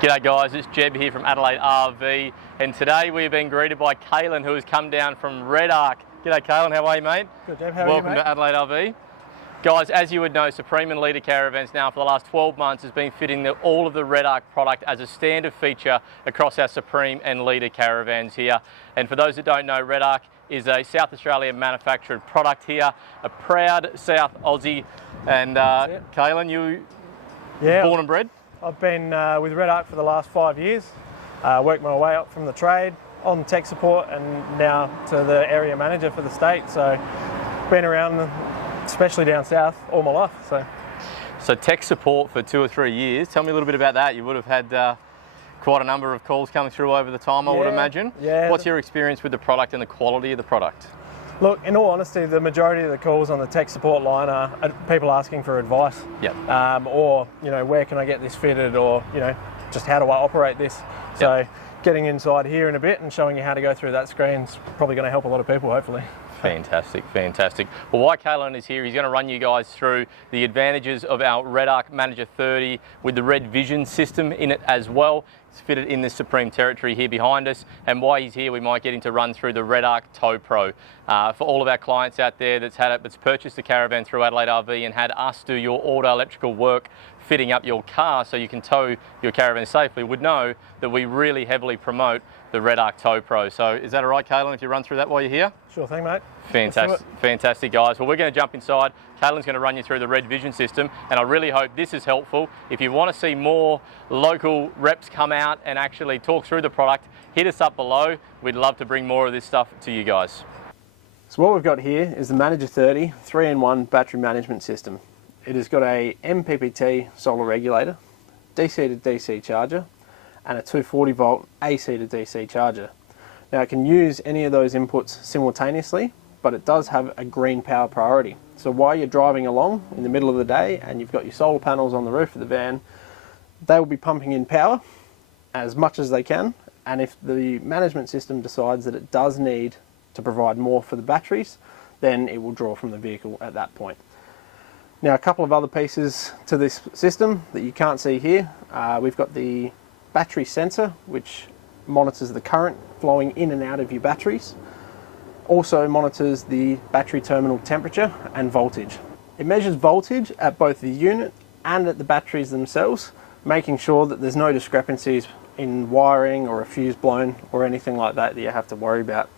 G'day guys, it's Jeb here from Adelaide RV, and today we've been greeted by Kahlan, who has come down from REDARC. G'day Kahlan, how are you, mate? Good, Jeb, how are Welcome you, mate? to Adelaide RV. Guys, as you would know, Supreme and Leader Caravans now for the last 12 months has been fitting all of the REDARC product as a standard feature across our Supreme and Leader Caravans here. And for those that don't know, REDARC is a South Australian manufactured product here, a proud South Aussie. And Kahlan, you born and bred? I've been with REDARC for the last 5 years, worked my way up from the trade, on tech support and now to the area manager for the state. So been around, especially down south, all my life. So tech support for 2 or 3 years. Tell me a little bit about that. You would have had quite a number of calls coming through over the time, I would imagine. Yeah. What's your experience with the product and the quality of the product? Look, in all honesty, the majority of the calls on the tech support line are people asking for advice. Yep. Or, where can I get this fitted, or, just how do I operate this? So getting inside here in a bit and showing you how to go through that screen is probably going to help a lot of people, hopefully. Fantastic, fantastic. Well, why Kahlan is here, he's going to run you guys through the advantages of our REDARC Manager 30 with the RedVision System in it as well. It's fitted in this Supreme territory here behind us, and while he's here we might get him to run through the REDARC TowPro. For all of our clients out there that's purchased a caravan through Adelaide RV and had us do your auto electrical work fitting up your car so you can tow your caravan safely, would know that we really heavily promote the REDARC TowPro. So is that all right, Kahlan, if you run through that while you're here? Sure thing, mate. Fantastic, fantastic guys. Well, we're going to jump inside. Kahlan's going to run you through the RedVision system, and I really hope this is helpful. If you want to see more local reps come out and actually talk through the product, hit us up below. We'd love to bring more of this stuff to you guys. So what we've got here is the Manager 30 3-in-1 battery management system. It has got a MPPT solar regulator, DC to DC charger, and a 240 volt AC to DC charger. Now it can use any of those inputs simultaneously, but it does have a green power priority. So while you're driving along in the middle of the day and you've got your solar panels on the roof of the van, they will be pumping in power as much as they can, and if the management system decides that it does need to provide more for the batteries, then it will draw from the vehicle at that point. Now a couple of other pieces to this system that you can't see here. We've got the battery sensor, which monitors the current flowing in and out of your batteries. Also monitors the battery terminal temperature and voltage. It measures voltage at both the unit and at the batteries themselves, making sure that there's no discrepancies in wiring or a fuse blown or anything like that that you have to worry about.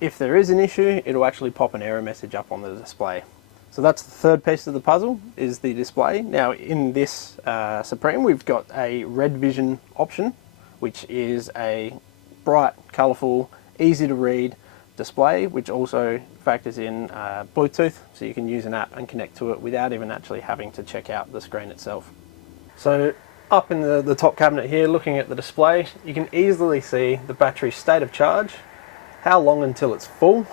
If there is an issue, it'll actually pop an error message up on the display. So that's the third piece of the puzzle, is the display. Now in this Supreme we've got a RedVision option, which is a bright, colourful, easy to read display, which also factors in Bluetooth, so you can use an app and connect to it without even actually having to check out the screen itself. So up in the top cabinet here, looking at the display, you can easily see the battery's state of charge, how long until it's full,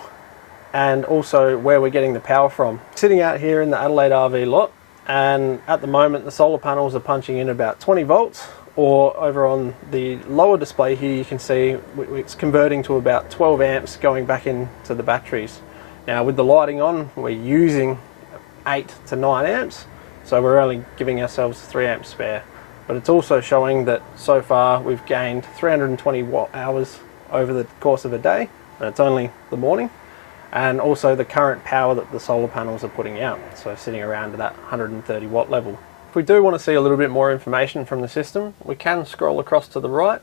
and also where we're getting the power from. Sitting out here in the Adelaide RV lot, and at the moment the solar panels are punching in about 20 volts, or over on the lower display here you can see it's converting to about 12 amps going back into the batteries. Now with the lighting on, we're using 8 to 9 amps, so we're only giving ourselves 3 amps spare. But it's also showing that so far we've gained 320 watt hours over the course of a day, and it's only the morning. And also the current power that the solar panels are putting out, so sitting around to that 130 watt level. If we do want to see a little bit more information from the system, we can scroll across to the right,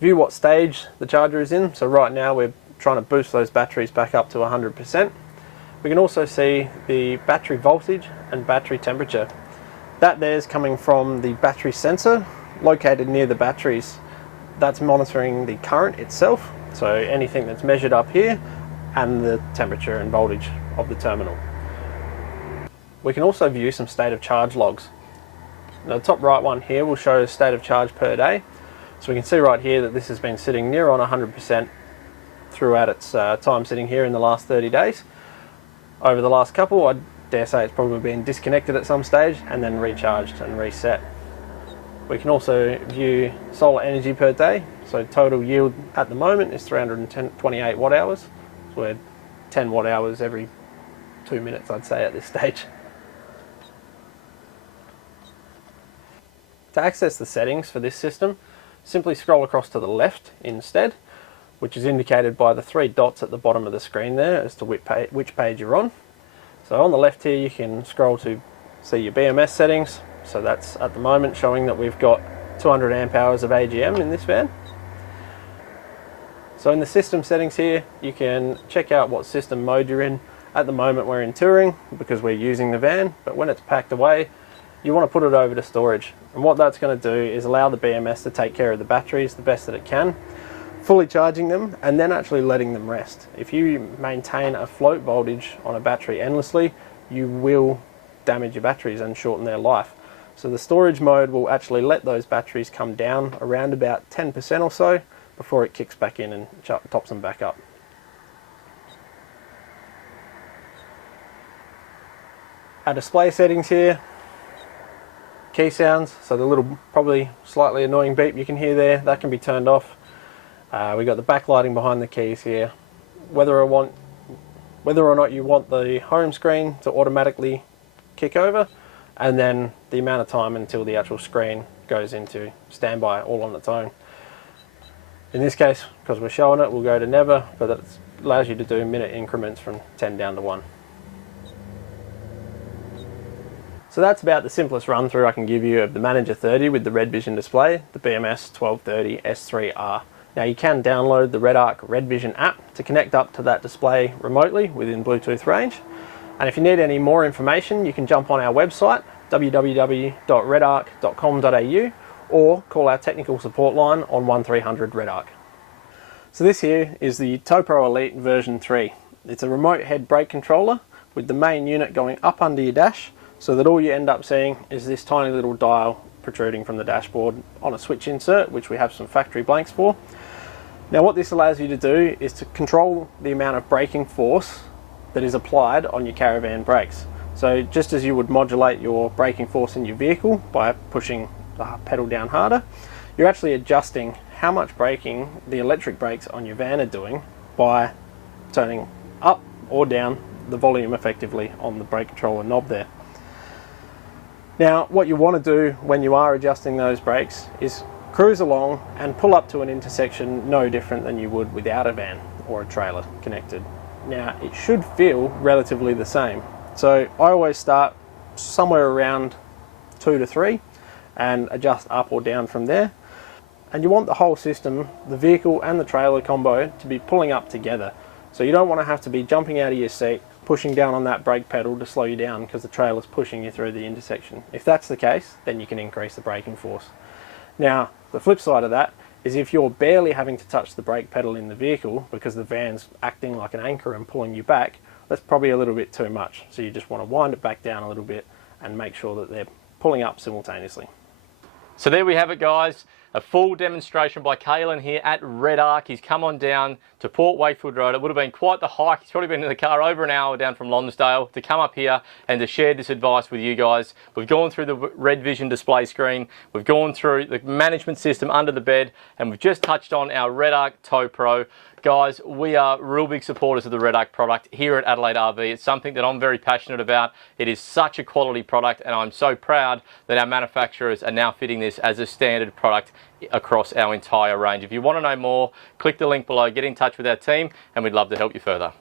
view what stage the charger is in. So right now we're trying to boost those batteries back up to 100%. We can also see the battery voltage and battery temperature. That there is coming from the battery sensor located near the batteries. That's monitoring the current itself, so anything that's measured up here, and the temperature and voltage of the terminal. We can also view some state of charge logs. Now the top right one here will show state of charge per day. So we can see right here that this has been sitting near on 100% throughout its time sitting here in the last 30 days. Over the last couple, I dare say it's probably been disconnected at some stage and then recharged and reset. We can also view solar energy per day. So total yield at the moment is 328 watt hours. So we're 10 watt hours every 2 minutes, I'd say, at this stage. To access the settings for this system, simply scroll across to the left instead, which is indicated by the 3 dots at the bottom of the screen there as to which page you're on. So on the left here you can scroll to see your BMS settings. So that's at the moment showing that we've got 200 amp hours of AGM in this van. So in the system settings here, you can check out what system mode you're in. At the moment we're in touring because we're using the van, but when it's packed away, you want to put it over to storage. And what that's going to do is allow the BMS to take care of the batteries the best that it can, fully charging them and then actually letting them rest. If you maintain a float voltage on a battery endlessly, you will damage your batteries and shorten their life. So the storage mode will actually let those batteries come down around about 10% or so before it kicks back in and tops them back up. Our display settings here, key sounds, so the little probably slightly annoying beep you can hear there, that can be turned off. We've got the backlighting behind the keys here. Whether or not you want the home screen to automatically kick over, and then the amount of time until the actual screen goes into standby all on its own. In this case, because we're showing it, we'll go to never, but that allows you to do minute increments from 10 down to 1. So that's about the simplest run through I can give you of the Manager 30 with the RedVision display, the BMS 1230 S3R. Now you can download the REDARC RedVision app to connect up to that display remotely within Bluetooth range. And if you need any more information, you can jump on our website, www.redarc.com.au, or call our technical support line on 1300 REDARC. So this here is the TowPro Elite version 3. It's a remote head brake controller with the main unit going up under your dash, so that all you end up seeing is this tiny little dial protruding from the dashboard on a switch insert, which we have some factory blanks for. Now what this allows you to do is to control the amount of braking force that is applied on your Caravan brakes. So just as you would modulate your braking force in your vehicle by pushing the pedal down harder, you're actually adjusting how much braking the electric brakes on your van are doing by turning up or down the volume effectively on the brake controller knob there. Now what you want to do when you are adjusting those brakes is cruise along and pull up to an intersection no different than you would without a van or a trailer connected. Now it should feel relatively the same. So I always start somewhere around 2 to 3 and adjust up or down from there. And you want the whole system, the vehicle and the trailer combo, to be pulling up together. So you don't want to have to be jumping out of your seat, pushing down on that brake pedal to slow you down because the trailer's pushing you through the intersection. If that's the case, then you can increase the braking force. Now, the flip side of that is if you're barely having to touch the brake pedal in the vehicle because the van's acting like an anchor and pulling you back, that's probably a little bit too much. So you just want to wind it back down a little bit and make sure that they're pulling up simultaneously. So there we have it, guys. A full demonstration by Kahlan here at REDARC. He's come on down to Port Wakefield Road. It would have been quite the hike. He's probably been in the car over an hour down from Lonsdale to come up here and to share this advice with you guys. We've gone through the RedVision display screen. We've gone through the management system under the bed, and we've just touched on our REDARC TowPro. Guys, we are real big supporters of the REDARC product here at Adelaide RV. It's something that I'm very passionate about. It is such a quality product, and I'm so proud that our manufacturers are now fitting this as a standard product across our entire range. If you want to know more, click the link below, get in touch with our team, and we'd love to help you further.